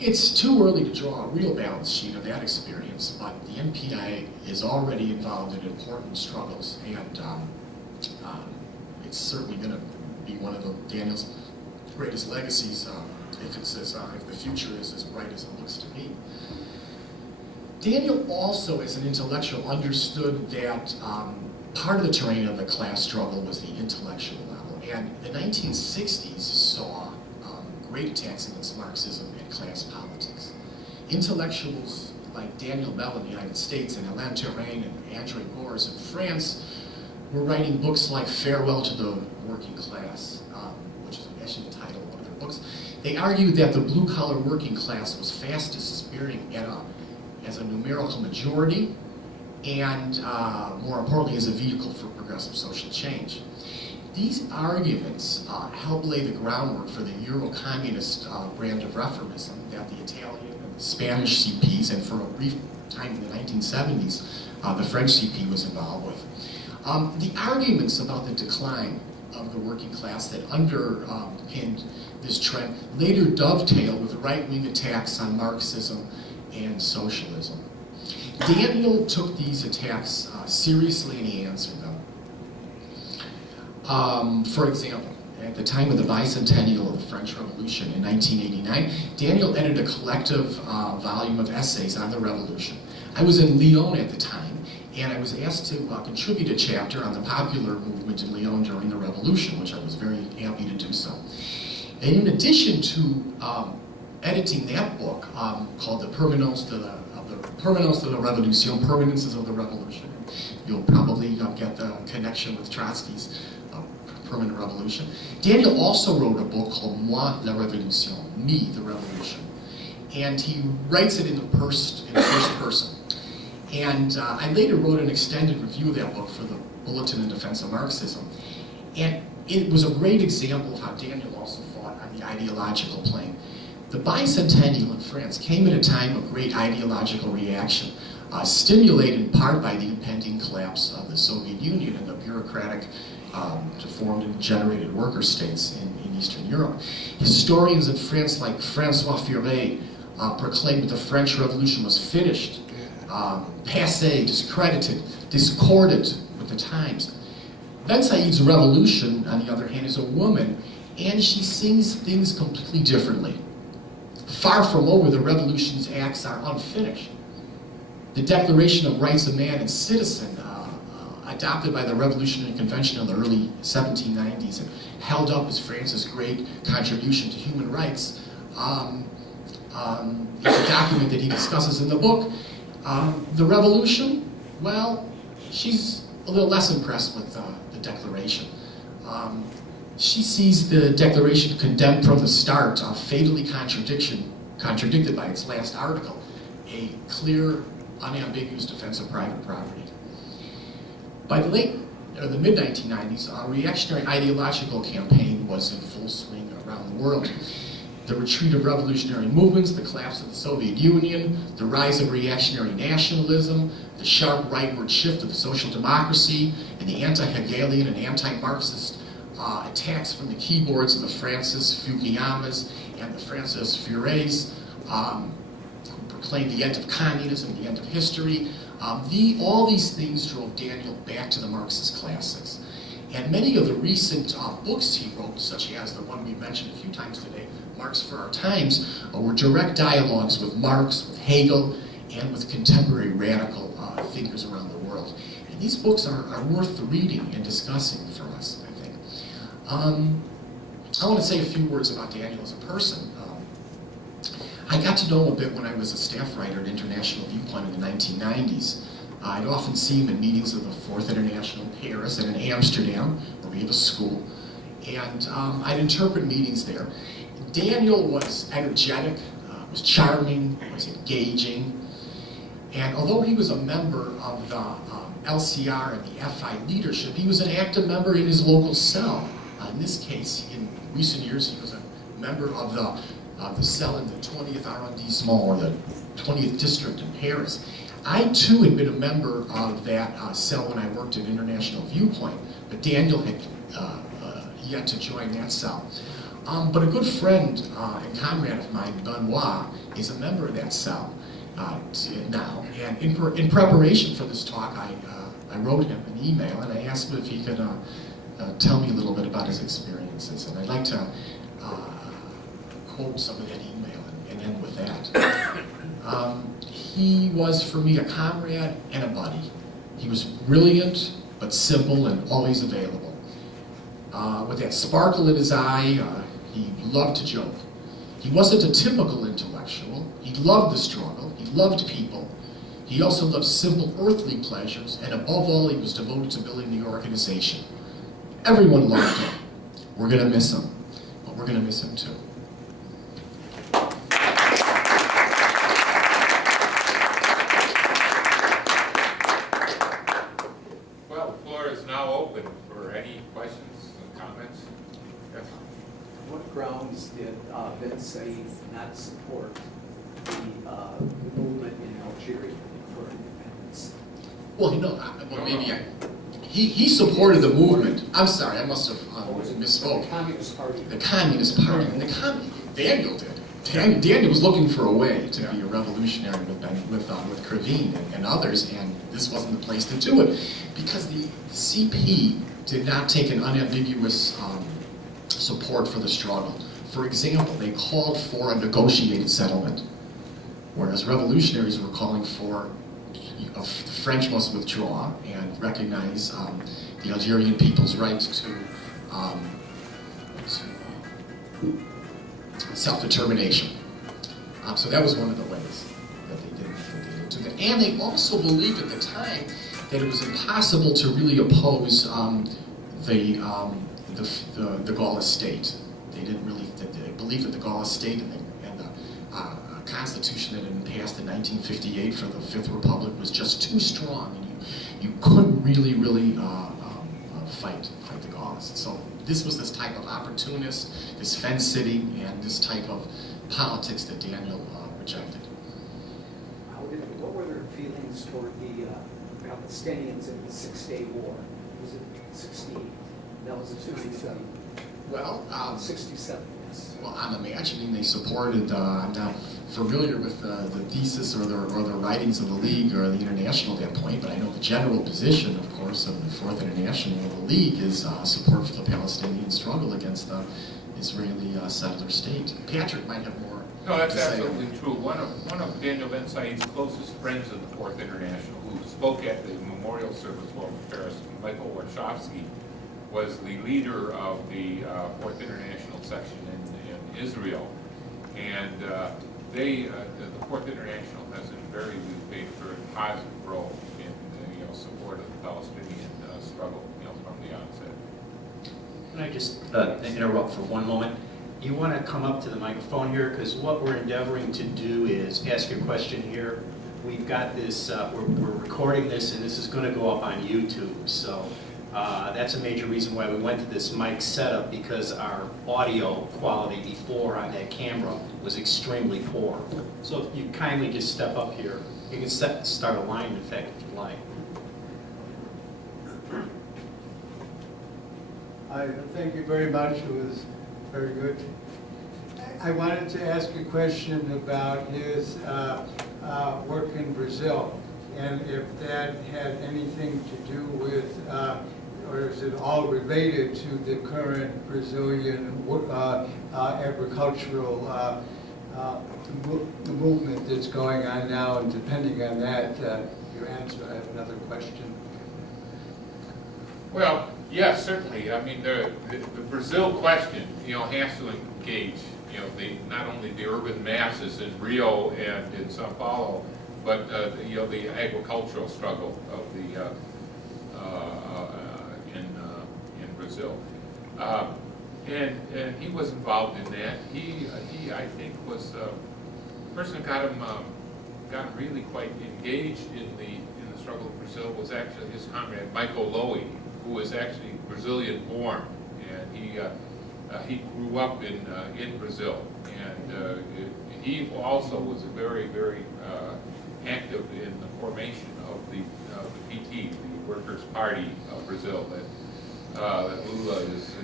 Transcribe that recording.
It's too early to draw a real balance sheet of that experience, but the NPI is already involved in important struggles, and it's certainly going to be one of Daniel's greatest legacies if the future is as bright as it looks to me. Daniel also, as an intellectual, understood that part of the terrain of the class struggle was the intellectual level, and the 1960s saw great attacks against Marxism and class politics. Intellectuals like Daniel Bell in the United States and Alain Touraine and André Gorz in France were writing books like Farewell to the Working Class, which is actually the title of one of their books. They argued that the blue-collar working class was fast disappearing as a numerical majority and, more importantly, as a vehicle for progressive social change. These arguments helped lay the groundwork for the Euro-communist brand of reformism that the Italian and the Spanish CPs, and for a brief time in the 1970s, the French CP was involved with. The arguments about the decline of the working class that underpinned this trend later dovetailed with right-wing attacks on Marxism and socialism. Daniel took these attacks seriously, and he answered them. For example, at the time of the bicentennial of the French Revolution in 1989, Daniel edited a collective volume of essays on the revolution. I was in Lyon at the time, and I was asked to contribute a chapter on the popular movement in Lyon during the revolution, which I was very happy to do so. And in addition to editing that book called the Permanence de la Révolution, Permanences of the Revolution, you'll probably get the connection with Trotsky's Permanent Revolution. Daniel also wrote a book called Moi la Révolution, Me the Revolution, and he writes it in the first person. And I later wrote an extended review of that book for the Bulletin in Defense of Marxism, and it was a great example of how Daniel also fought on the ideological plane. The bicentennial in France came at a time of great ideological reaction, stimulated in part by the impending collapse of the Soviet Union and the bureaucratic deformed and generated worker states in Eastern Europe. Historians in France like François Furet proclaimed that the French Revolution was finished, passé, discredited, discordant with the times. Bensaid's revolution, on the other hand, is a woman, and she sees things completely differently. Far from over, the revolution's acts are unfinished. The Declaration of Rights of Man and Citizen, adopted by the Revolutionary Convention in the early 1790s and held up as France's great contribution to human rights, is a document that he discusses in the book. The revolution, well, she's a little less impressed with the Declaration. She sees the Declaration condemned from the start, fatally contradicted by its last article, a clear, unambiguous defense of private property. By the mid-1990s, a reactionary ideological campaign was in full swing around the world. The retreat of revolutionary movements, the collapse of the Soviet Union, the rise of reactionary nationalism, the sharp rightward shift of the social democracy, and the anti-Hegelian and anti-Marxist attacks from the keyboards of the Francis Fukuyamas and the Francis Furets, who proclaimed the end of communism, the end of history. All these things drove Daniel back to the Marxist classics. And many of the recent books he wrote, such as the one we mentioned a few times today, Marx for Our Times, were direct dialogues with Marx, with Hegel, and with contemporary radical thinkers around the world. And these books are worth the reading and discussing for us, I think. I want to say a few words about Daniel as a person. I got to know him a bit when I was a staff writer at International Viewpoint in the 1990s. I'd often see him in meetings of the Fourth International in Paris and in Amsterdam, where we have a school, and I'd interpret meetings there. Daniel was energetic, was charming, was engaging, and although he was a member of the LCR and the FI leadership, he was an active member in his local cell. In this case, in recent years, he was a member of the cell in the 20th arrondissement, or the 20th district in Paris. I too had been a member of that cell when I worked at International Viewpoint, but Daniel had yet to join that cell. But a good friend and comrade of mine, Benoit, is a member of that cell now. And in preparation for this talk, I wrote him an email and I asked him if he could tell me a little bit about his experiences. And I'd like to quote some of that email and end with that. He was, for me, a comrade and a buddy. He was brilliant, but simple and always available. With that sparkle in his eye, he loved to joke. He wasn't a typical intellectual. He loved the struggle. He loved people. He also loved simple earthly pleasures, and above all, he was devoted to building the organization. Everyone loved him. We're going to miss him, but we're going to miss him too. Well, the floor is now open for any questions and comments. Yes. What grounds did Bensaid not support the movement in Algeria for independence? Well, he supported the movement. I'm sorry, I must have misspoke. The Communist Party. The Communist Party. And Daniel did. Daniel was looking for a way to be a revolutionary with Krivine and others, and this wasn't the place to do it because the CP did not take an unambiguous support for the struggle. For example, they called for a negotiated settlement, whereas revolutionaries were calling for the French must withdraw and recognize the Algerian people's right to self-determination. So that was one of the ways that they did do that. And they also believed at the time that it was impossible to really oppose the Gaullist state. They didn't really. They believed that the Gaullist state and the Constitution that had been passed in 1958 for the Fifth Republic was just too strong, and you couldn't really fight the Gaulists. So this was this type of opportunist, this fence sitting, and this type of politics that Daniel rejected. What were their feelings toward the Palestinians in the 6-Day War? Was it 68? That was in 67. Well, 67, yes. Well, I'm imagining they supported. I'm not familiar with the thesis or the writings of the League or the International at that point, but I know the general position, of course, of the Fourth International of the League is support for the Palestinian struggle against the Israeli settler state. Patrick might have more. No, that's to say. absolutely true. One of Daniel Bensaid's closest friends of the Fourth International, who spoke at the memorial service for Paris, Michael Warshawski, was the leader of the Fourth International section in Israel, and the Fourth International has invariably played a very positive role in support of the Palestinian struggle from the outset. Can I just interrupt for one moment? You want to come up to the microphone here, because what we're endeavoring to do is ask your question here. We've got this, we're recording this, and this is going to go up on YouTube, so that's a major reason why we went to this mic setup, because our audio quality before on that camera was extremely poor. So if you kindly just step up here, you can start a line effect if you like. Thank you very much. It was very good. I wanted to ask a question about his work in Brazil, and if that had anything to do with, or is it all related to the current Brazilian agricultural movement that's going on now, and depending on that, your answer, I have another question. Well, yes, certainly. I mean, the Brazil question, has to engage, not only the urban masses in Rio and in Sao Paulo, but the agricultural struggle of the in Brazil. And he was involved in that. He I think was the person that got him really quite engaged in the struggle of Brazil was actually his comrade Michael Lowy, who was actually Brazilian born, and he grew up in Brazil, and he also was very, very active in the formation of the PT, the Workers' Party of Brazil, that Lula is